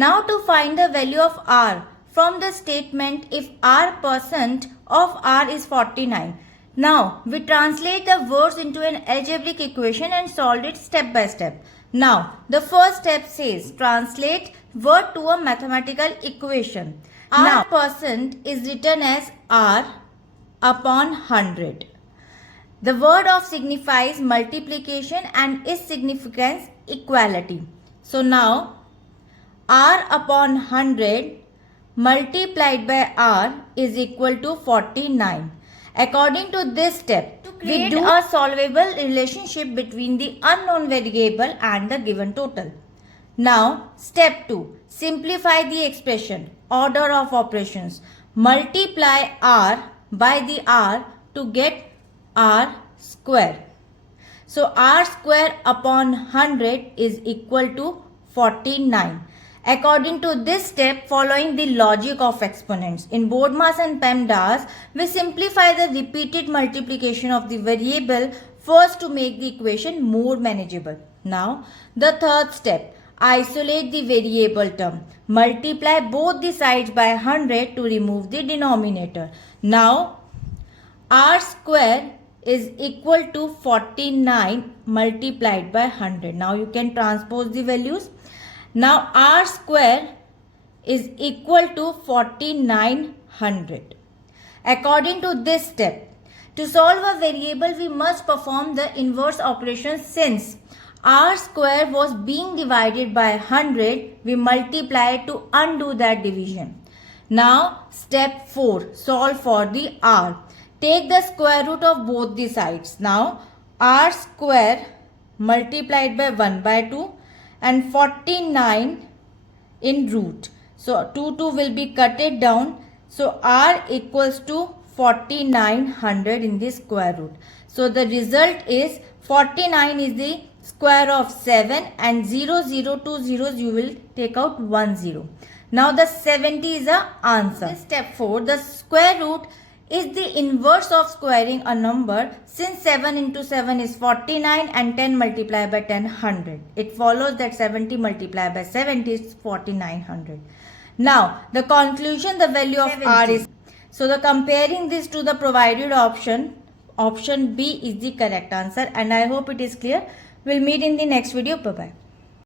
Now to find the value of r from the statement if r% of r is 49. Now we translate the words into an algebraic equation and solve it step by step. Now the first step says translate word to a mathematical equation. R% is written as r upon 100. The word of signifies multiplication and its significance equality. So now r upon 100 multiplied by r is equal to 49. According to this step, we do a solvable relationship between the unknown variable and the given total. Now, step 2. Simplify the expression. Order of operations. Multiply r by the r to get r square. So, r square upon 100 is equal to 49. According to this step, following the logic of exponents, in BODMAS and PEMDAS, we simplify the repeated multiplication of the variable first to make the equation more manageable. Now, the third step, isolate the variable term. Multiply both the sides by 100 to remove the denominator. Now, r square is equal to 49 multiplied by 100. Now, you can transpose the values. Now r square is equal to 4900. According to this step, to solve a variable we must perform the inverse operation. Since r square was being divided by 100, we multiply to undo that division. Now step 4, solve for the r. Take the square root of both the sides. Now r square multiplied by 1 by 2 and 49 in root. So 2 will be cutted down. So r equals to 4900 in the square root. So the result is 49 is the square of 7 and 0 2 zeros you will take out 1 0. Now the 70 is the answer. Step 4, the square root is the inverse of squaring a number. Since 7 into 7 is 49 and 10 multiplied by 10 100. It follows that 70 multiplied by 70 is 4900. Now the conclusion, the value of 70. R is, so the comparing this to the provided option B is the correct answer, and I hope it is clear. We'll meet in the next video. Bye bye.